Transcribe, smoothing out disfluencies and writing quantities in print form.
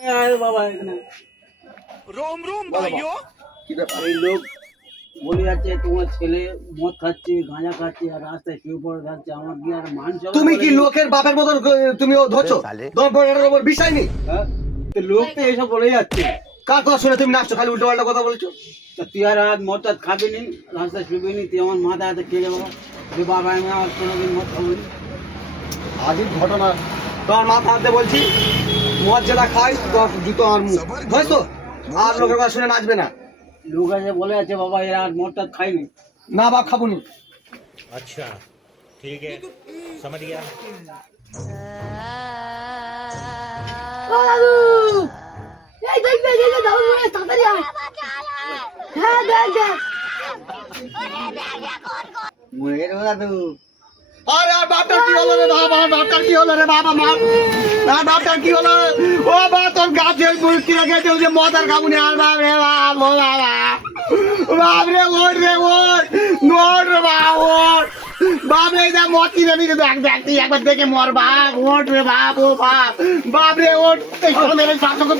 আরে বাবা এখানে रोम रोम भाइयों। কি ব্যাপার? এই লোক বলে যাচ্ছে তোমার ছেলে মদ খাচ্ছে গাঁজা খাচ্ছে আর রাস্তায় শুয়ে পড়ে থাকছে আমার কি আর মান সম্মান তুমি বলে কি লোকের বাপের মতন তুমি ও ধরছো? তোমার এটার উপর বিষয় নেই। হ্যাঁ? তো লোক তো এইসব বলে যাচ্ছে কার কথা শুনে তুমি নাচছো? খালি উল্টো পাল্টা কথা বলছো। তা তুই আর আজ মদ টাদ খাবি নি রাস্তায় শুবি নি তুই আমার মাথা হাতে কে বাবা যে বাবা আমি আমার কোনোদিন মদ খাবো নি আজই ঘটনা তোমার মাথা হাতে বলছি, মদ যেটা খাই জুতো আমার মুখ বুঝছো? আর লোকের কথা শুনে নাচবে না। লোক আছে বলে যাচ্ছে বাবা এরা আর মদ টাদ খাইনি না বাপ খাবো নি। अच्छा ठीक है समझ गया। ও দাদু এই দেখবে দেখবে দাদু মনে তাড়াতাড়ি আয় হ্যাঁ দেখ দেখ মরে গেল দাদু আরে আর বাপটার কি হলো রে বাবা? বাপটার কি হলো রে বাবা? মা আর বাপটার কি হলো? ও বাবা তোর গাছে মুরকি রেখে দিল যে মদ আর খাবো নি। আর বাপ রে বাপ, ও বাবা বাপ রে, ওঠ রে ওঠ, ওঠ রে বাপ ওঠ। বাপ রে যা মদ কিনে নিয়ে দেখ দেখ তুই একবার দেখে মর বাপ। ওঠ রে বাপ, ও বাপ বাপ রে ওঠ। এই সব মেরে শাসক